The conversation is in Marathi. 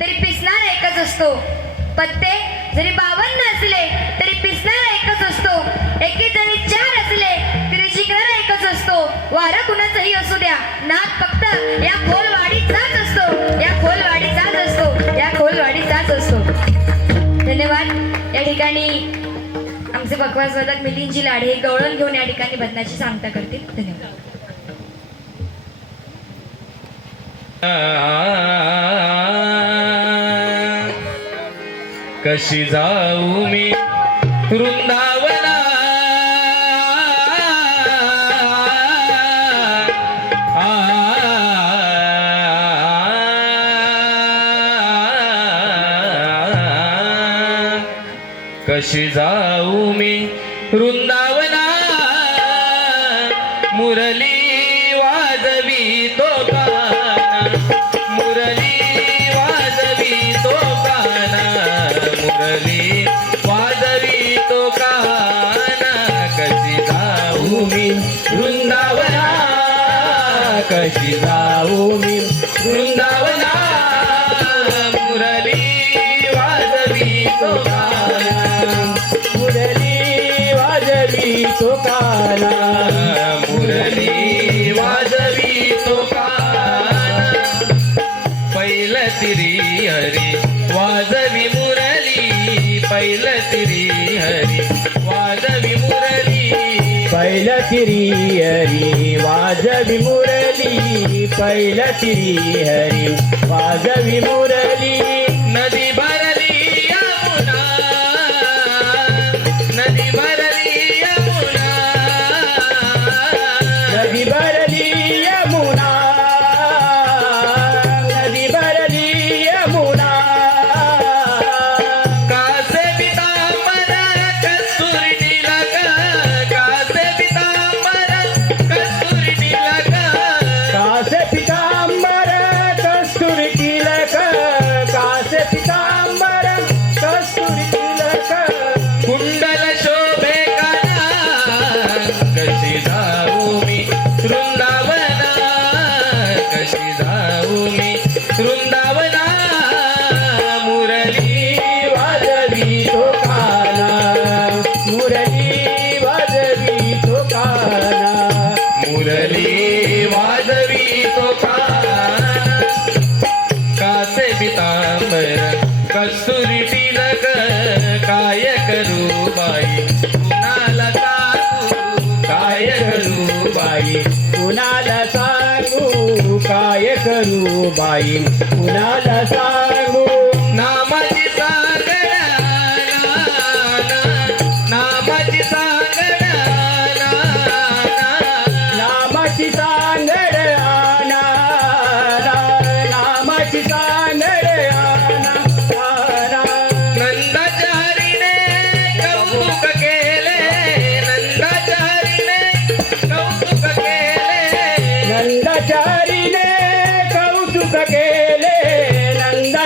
तरी पिसणारा एकच असतो. पत्ते जरी 52 असले तरी पिसणारा एकच असतो. एके जरी 4 असले तरी शिकणारा एकच असतो. वारं कुणाचंही असू द्या, नाद फक्त या खोलवाडीचाच असतो. या खोलवाडीचाच असतो. या खोलवाडीचाच असतो. धन्यवाद. या ठिकाणी आमचे पकवासवादक मिलिंदजी लाडे गवळण घेऊन या ठिकाणी भजनाची सांगता करतील. धन्यवाद. कशी जाऊ मी वृंदावना, कशी जाऊ मी वृंदावना, मुरली वाजवी तो काना, मुरली वाजवी तो काना, मुरली वाजवी तो काना. कशी जाऊ मी वृंदावना, कशी जाऊ मी वृंदावना, मुरली वाजवी तो काना, मुरली वाजवी तो काना, मुरली वाजवी तो काना. पहिलं तिरी हरी वाजवी मुरली, पहिलं तिरी हरी वाजवी मुरली, पहिलं तिरी हरी वाजवी मुरली, पहिलं तिरी हरी वाजवी मुरली. नदी भरली यमुना, नदी भरली यमुना, नदी भरली यमुना, नदी भरली यमुना. कासे पितांबर कस्तुरी तिलक, कासे पितांबर कस्तुरी तिलक, कासे पितांबर कस्तुरी तिलक, कासे पितांबर कस्तुरी तिलक. कुंडल शोभे काना. कशी जाऊ मी वृंदावना, कशी जाऊ मी वृंदावना, मुरली वाजवी तो काना, मुरली वाजवी तो काना. मुरली वाजवी तो काना. कासे पितांबर कस्तुरी तिलक, काय करू बाई कुणाला सांगू, काय करू बाई कुणाला सांगू, काय करू बाई कुणाला सांगू. नामाची सांगणा, नामाची सांगणा, नामाची सांगड आणा, नामाची सांगड आणा, आणा. नंदाच्या हरीने कौतुक केले, नंदाच्या हरीने कौतुक केले, नंदाचारीने कौतुक केले, नंदा